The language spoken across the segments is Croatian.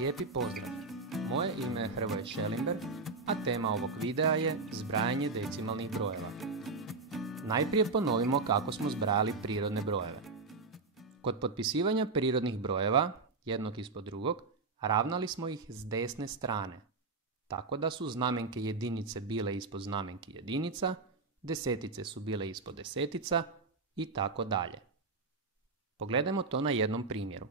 Lijepi pozdrav! Moje ime je Hrvoje Šelimber, a tema ovog videa je zbrajanje decimalnih brojeva. Najprije ponovimo kako smo zbrajali prirodne brojeve. Kod potpisivanja prirodnih brojeva, jednog ispod drugog, ravnali smo ih s desne strane, tako da su znamenke jedinice bile ispod znamenki jedinica, desetice su bile ispod desetica i tako dalje. Pogledajmo to na jednom primjeru.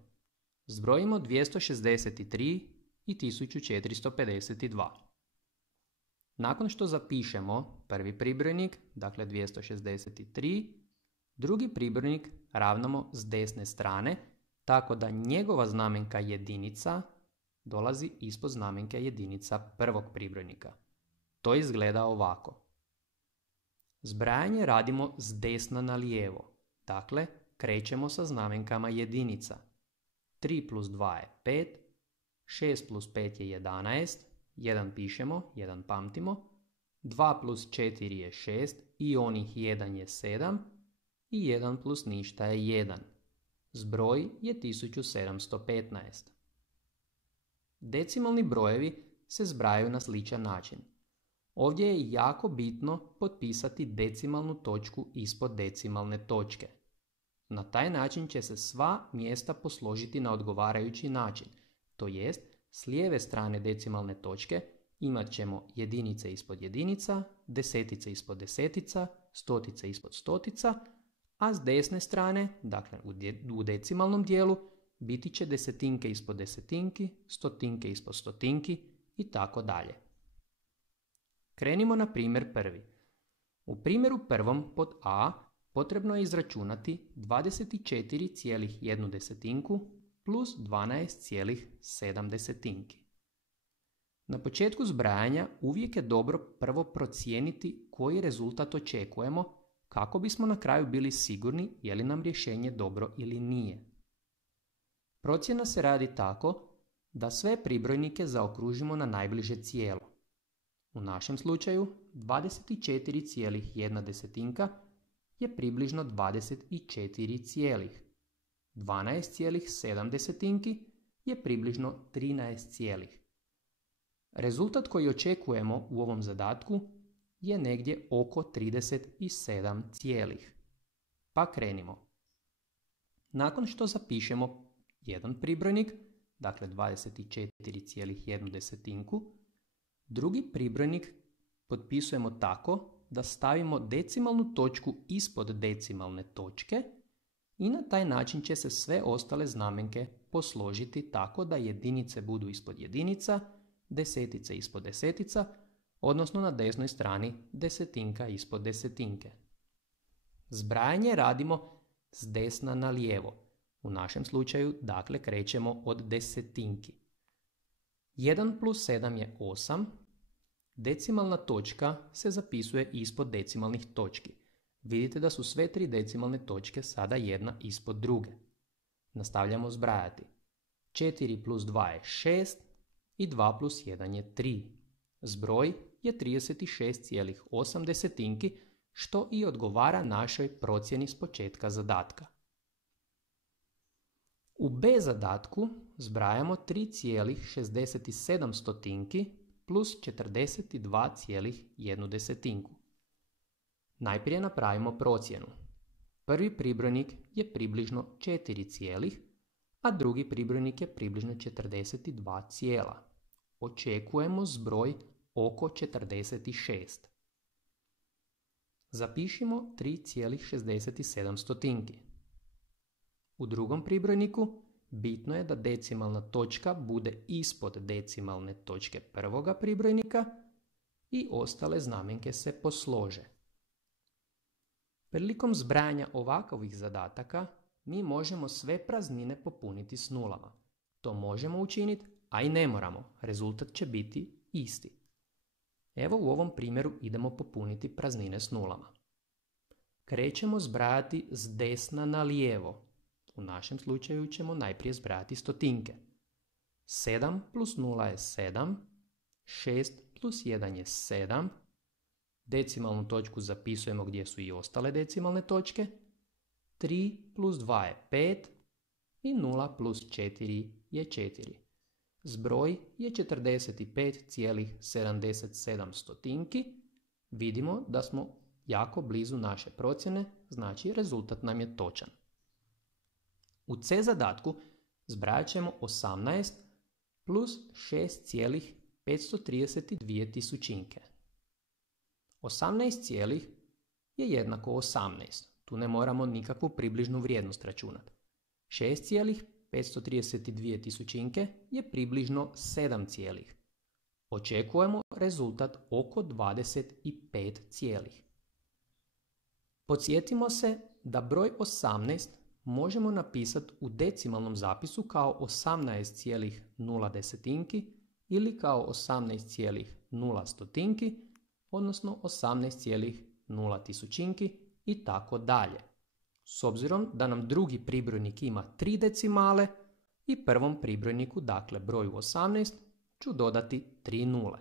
Zbrojimo 263 i 1452. Nakon što zapišemo prvi pribrojnik, dakle 263, drugi pribrojnik ravnamo s desne strane, tako da njegova znamenka jedinica dolazi ispod znamenke jedinica prvog pribrojnika. To izgleda ovako. Zbrajanje radimo s desna na lijevo, dakle krećemo sa znamenkama jedinica. 3 plus 2 je 5, 6 plus 5 je 11, 1 pišemo, 1 pamtimo, 2 plus 4 je 6 i onih 1 je 7 i 1 plus ništa je 1. Zbroj je 1715. Decimalni brojevi se zbrajaju na sličan način. Ovdje je jako bitno potpisati decimalnu točku ispod decimalne točke. Na taj način će se sva mjesta posložiti na odgovarajući način, to jest s lijeve strane decimalne točke imat ćemo jedinice ispod jedinica, desetice ispod desetica, stotice ispod stotica, a s desne strane, dakle u decimalnom dijelu, biti će desetinke ispod desetinki, stotinke ispod stotinki i tako dalje. Krenimo na primjer prvi. U primjeru prvom pod A potrebno je izračunati 24,1 plus 12,7. Na početku zbrajanja uvijek je dobro prvo procijeniti koji rezultat očekujemo kako bismo na kraju bili sigurni je li nam rješenje dobro ili nije. Procjena se radi tako da sve pribrojnike zaokružimo na najbliže cijelo. U našem slučaju 24,1 je približno 24 cijelih. 12,7 je približno 13 cijelih. Rezultat koji očekujemo u ovom zadatku je negdje oko 37 cijelih. Pa krenimo. Nakon što zapišemo jedan pribrojnik, dakle 24,1, drugi pribrojnik potpisujemo tako da stavimo decimalnu točku ispod decimalne točke i na taj način će se sve ostale znamenke posložiti tako da jedinice budu ispod jedinica, desetice ispod desetica, odnosno na desnoj strani desetinka ispod desetinke. Zbrajanje radimo s desna na lijevo. U našem slučaju, dakle, krećemo od desetinki. 1 plus 7 je 8. Decimalna točka se zapisuje ispod decimalnih točki. Vidite da su sve tri decimalne točke sada jedna ispod druge. Nastavljamo zbrajati. 4 plus 2 je 6 i 2 plus 1 je 3. Zbroj je 36,8, što i odgovara našoj procjeni s početka zadatka. U B zadatku zbrajamo 3,67 plus 42,1. Najprije napravimo procjenu. Prvi pribrojnik je približno 4 cijelih, a drugi pribrojnik je približno 42 cijela. Očekujemo zbroj oko 46. Zapišimo 3,67. U drugom pribrojniku bitno je da decimalna točka bude ispod decimalne točke prvoga pribrojnika i ostale znamenke se poslože. Prilikom zbrajanja ovakvih zadataka mi možemo sve praznine popuniti s nulama. To možemo učiniti, a i ne moramo. Rezultat će biti isti. Evo u ovom primjeru idemo popuniti praznine s nulama. Krećemo zbrajati s desna na lijevo. U našem slučaju ćemo najprije zbrajati stotinke. 7 plus 0 je 7, 6 plus 1 je 7, decimalnu točku zapisujemo gdje su i ostale decimalne točke, 3 plus 2 je 5 i 0 plus 4 je 4. Zbroj je 45,77. Vidimo da smo jako blizu naše procjene, znači rezultat nam je točan. U C zadatku zbrajat ćemo 18 plus 6,532 tisućinke. 18 cijelih je jednako 18. Tu ne moramo nikakvu približnu vrijednost računati. 6,532 tisućinke je približno 7 cijelih. Očekujemo rezultat oko 25 cijelih. Podsjetimo se da broj 18 možemo napisati u decimalnom zapisu kao 18,0 ili kao 18,0, odnosno 18,0 tisućinki i tako dalje. S obzirom da nam drugi pribrojnik ima 3 decimale i prvom pribrojniku, dakle broju 18, ću dodati 3 nule.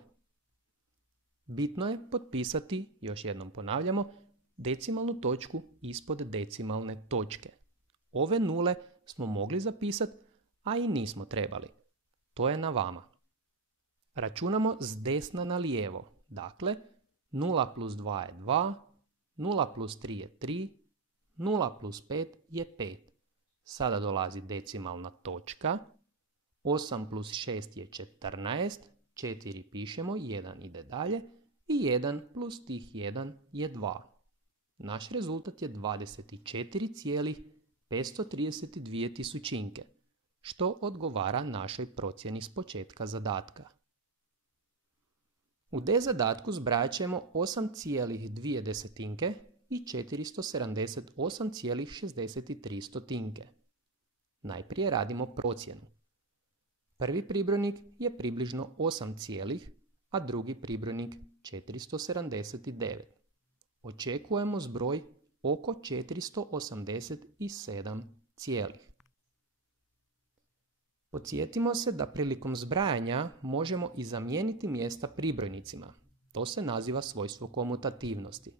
Bitno je potpisati, još jednom ponavljamo, decimalnu točku ispod decimalne točke. Ove nule smo mogli zapisati, a i nismo trebali. To je na vama. Računamo s desna na lijevo. Dakle, 0 plus 2 je 2, 0 plus 3 je 3, 0 plus 5 je 5. Sada dolazi decimalna točka. 8 plus 6 je 14, 4 pišemo, 1 ide dalje i 1 plus tih 1 je 2. Naš rezultat je 24,532 tisućinke, što odgovara našoj procjeni s početka zadatka. U D zadatku zbrajat ćemo 8,2 i 478,63. Najprije radimo procjenu. Prvi pribrojnik je približno 8 cijelih, a drugi pribrojnik 479. Očekujemo zbroj oko 487 cijelih. Podsjetimo se da prilikom zbrajanja možemo i zamijeniti mjesta pribrojnicima. To se naziva svojstvo komutativnosti.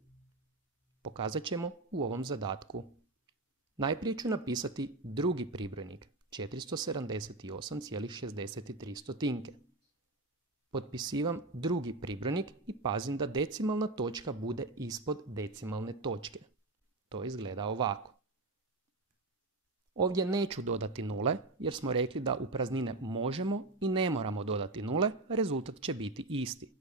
Pokazat ćemo u ovom zadatku. Najprije ću napisati drugi pribrojnik, 478,63. Potpisivam drugi pribrojnik i pazim da decimalna točka bude ispod decimalne točke. To izgleda ovako. Ovdje neću dodati nule jer smo rekli da u praznine možemo i ne moramo dodati nule, rezultat će biti isti.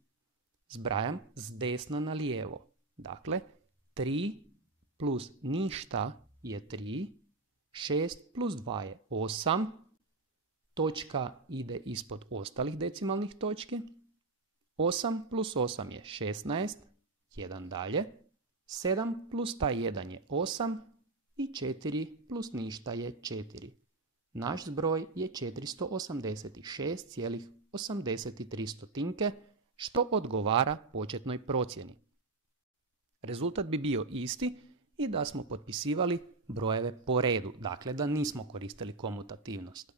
Zbrajam s desna na lijevo. Dakle, 3 plus ništa je 3, 6 plus 2 je 8, točka ide ispod ostalih decimalnih točki, 8 plus 8 je 16, 1 dalje, 7 plus taj 1 je 8 i 4 plus ništa je 4. Naš zbroj je 486,83, što odgovara početnoj procjeni. Rezultat bi bio isti i da smo potpisivali brojeve po redu, dakle da nismo koristili komutativnost.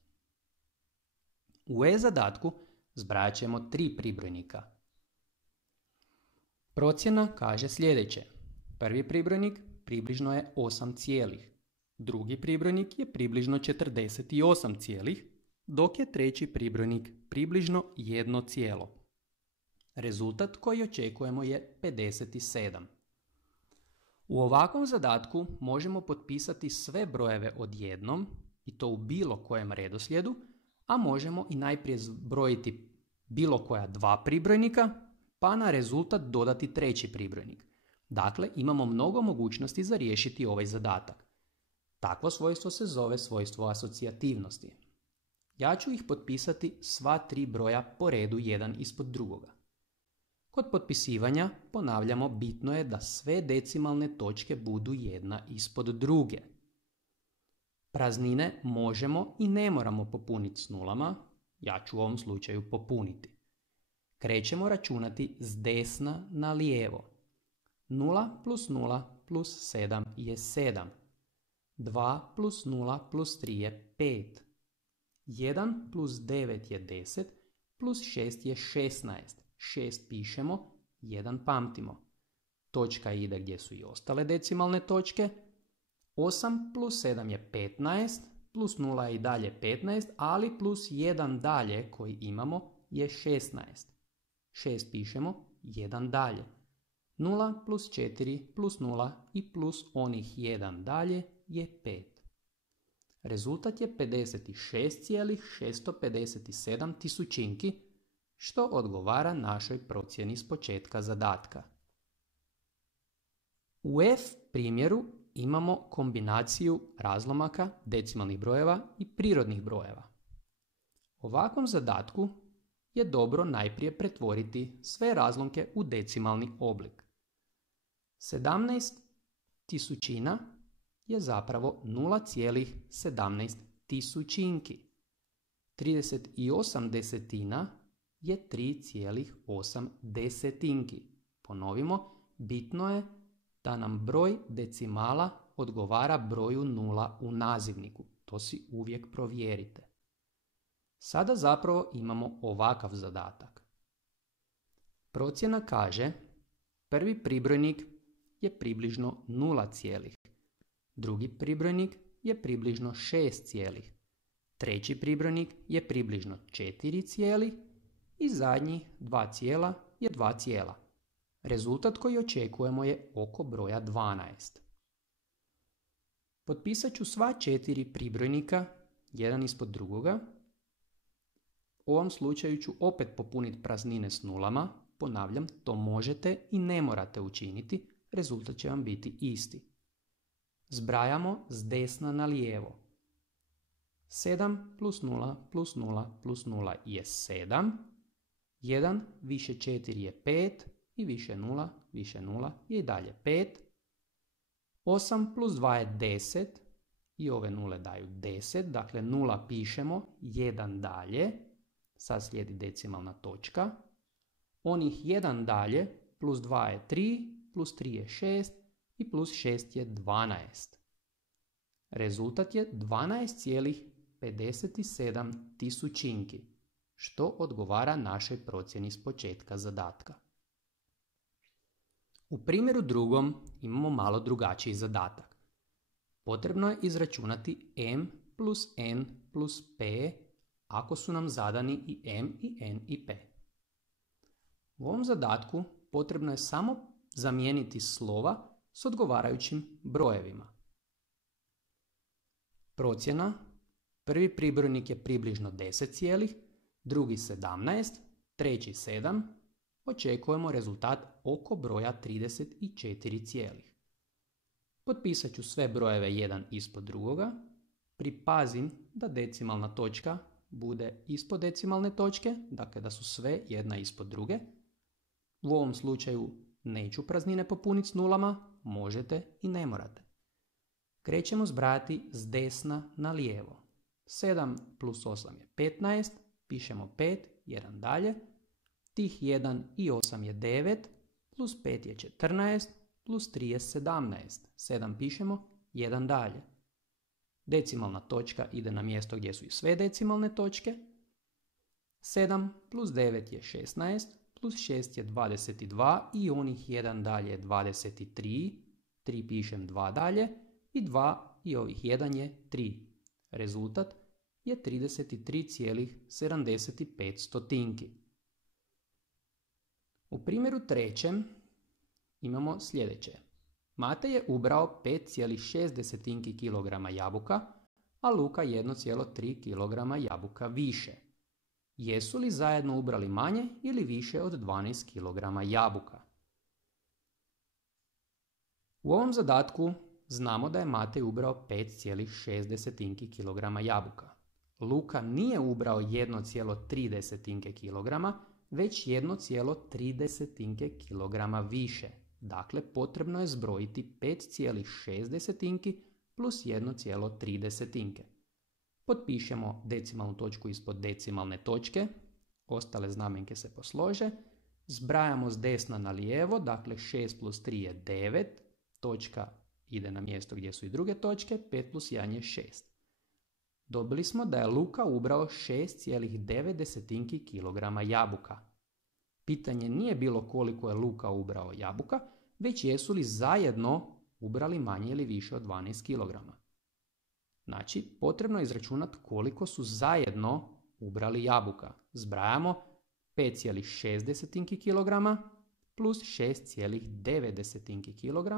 U E zadatku zbrajat ćemo 3 pribrojnika. Procjena kaže sljedeće. Prvi pribrojnik približno je 8 cijelih. Drugi pribrojnik je približno 48 cijelih, dok je treći pribrojnik približno 1 cijelo. Rezultat koji očekujemo je 57. U ovakvom zadatku možemo potpisati sve brojeve odjednom, i to u bilo kojem redoslijedu, a možemo i najprije zbrojiti bilo koja 2 pribrojnika, pa na rezultat dodati treći pribrojnik. Dakle, imamo mnogo mogućnosti za riješiti ovaj zadatak. Takvo svojstvo se zove svojstvo asocijativnosti. Ja ću ih potpisati sva 3 broja po redu jedan ispod drugoga. Kod potpisivanja, ponavljamo, bitno je da sve decimalne točke budu jedna ispod druge. Praznine možemo i ne moramo popuniti s nulama, ja ću u ovom slučaju popuniti. Krećemo računati s desna na lijevo. 0 plus 0 plus 7 je 7. 2 plus 0 plus 3 je 5. 1 plus 9 je 10, plus 6 je 16. 6 pišemo, 1 pamtimo. Točka ide gdje su i ostale decimalne točke. 8 plus 7 je 15, plus 0 je i dalje 15, ali plus 1 dalje koji imamo je 16. 6 pišemo, 1 dalje. 0 plus 4 plus 0 i plus onih 1 dalje je 5. Rezultat je 56,657 tisućinki, što odgovara našoj procjeni s početka zadatka. U F primjeru imamo kombinaciju razlomaka, decimalnih brojeva i prirodnih brojeva. Ovakvom zadatku je dobro najprije pretvoriti sve razlomke u decimalni oblik. 17 tisućina je zapravo 0,17 tisućinki. 38 desetina je 3,8 desetinki. Ponovimo, bitno je da nam broj decimala odgovara broju 0 u nazivniku. To si uvijek provjerite. Sada zapravo imamo ovakav zadatak. Procjena kaže prvi pribrojnik je približno 0, drugi pribrojnik je približno 6, treći pribrojnik je približno 4 i zadnji 2 cijela je 2 cijela. Rezultat koji očekujemo je oko broja 12. Potpisat ću sva 4 pribrojnika, jedan ispod drugoga. U ovom slučaju ću opet popuniti praznine s nulama. Ponavljam, to možete i ne morate učiniti, rezultat će vam biti isti. Zbrajamo s desna na lijevo. 7 plus 0 plus 0 plus 0 je 7. 1 više 4 je 5 i više 0 je i dalje 5. 8 plus 2 je 10 i ove nule daju 10, dakle 0 pišemo, 1 dalje, sad slijedi decimalna točka. Onih 1 dalje plus 2 je 3, plus 3 je 6 i plus 6 je 12. Rezultat je 12,57 tisućinki, što odgovara našoj procjeni s početka zadatka. U primjeru drugom imamo malo drugačiji zadatak. Potrebno je izračunati m plus n plus p ako su nam zadani i m i n i p. U ovom zadatku potrebno je samo zamijeniti slova s odgovarajućim brojevima. Procjena: prvi pribrojnik je približno 10, drugi 17, treći 7. Očekujemo rezultat oko broja 34. Potpisat ću sve brojeve jedan ispod drugoga. Pripazim da decimalna točka bude ispod decimalne točke, dakle da su sve jedna ispod druge. U ovom slučaju neću praznine popuniti s nulama, možete i ne morate. Krećemo zbrajati s desna na lijevo. 7 plus 8 je 15, pišemo 5, 1 dalje. Tih 1 i 8 je 9, plus 5 je 14, plus 3 je 17. 7 pišemo, 1 dalje. Decimalna točka ide na mjesto gdje su i sve decimalne točke. 7 plus 9 je 16, plus 6 je 22 i onih 1 dalje je 23. 3 pišem 2 dalje i 2 i ovih 1 je 3. Rezultat je 33,75 stotinki. U primjeru trećem imamo sljedeće. Matej je ubrao 5,6 kg jabuka, a Luka 1,3 kg jabuka više. Jesu li zajedno ubrali manje ili više od 12 kg jabuka? U ovom zadatku znamo da je Matej ubrao 5,6 kg jabuka. Luka nije ubrao 1,3 kg, već 1,3 kg više. Dakle, potrebno je zbrojiti 5,6 plus 1,3. Potpišemo decimalnu točku ispod decimalne točke, ostale znamenke se poslože, zbrajamo s desna na lijevo, dakle 6 plus 3 je 9, točka ide na mjesto gdje su i druge točke, 5 plus 1 je 6. Dobili smo da je Luka ubrao 6,9 kg jabuka. Pitanje nije bilo koliko je Luka ubrao jabuka, već jesu li zajedno ubrali manje ili više od 12 kg. Znači, potrebno je izračunati koliko su zajedno ubrali jabuka. Zbrajamo 5,6 kg plus 6,9 kg.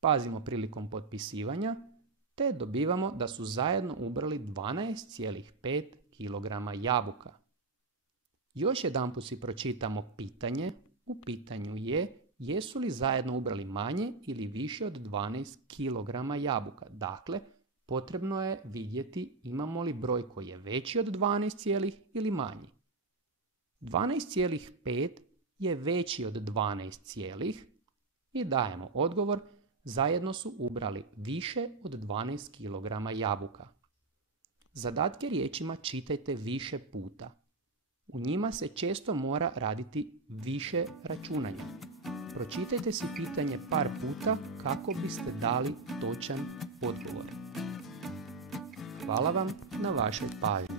Pazimo prilikom potpisivanja, te dobivamo da su zajedno ubrali 12,5 kg jabuka. Još jedanput si pročitamo pitanje. U pitanju je jesu li zajedno ubrali manje ili više od 12 kg jabuka. Dakle, potrebno je vidjeti imamo li broj koji je veći od 12 ili manji. 12,5 je veći od 12 i dajemo odgovor, zajedno su ubrali više od 12 kg jabuka. Zadatke riječima čitajte više puta. U njima se često mora raditi više računanja. Pročitajte si pitanje par puta kako biste dali točan odgovor. Hvala vam na vašoj pažnji.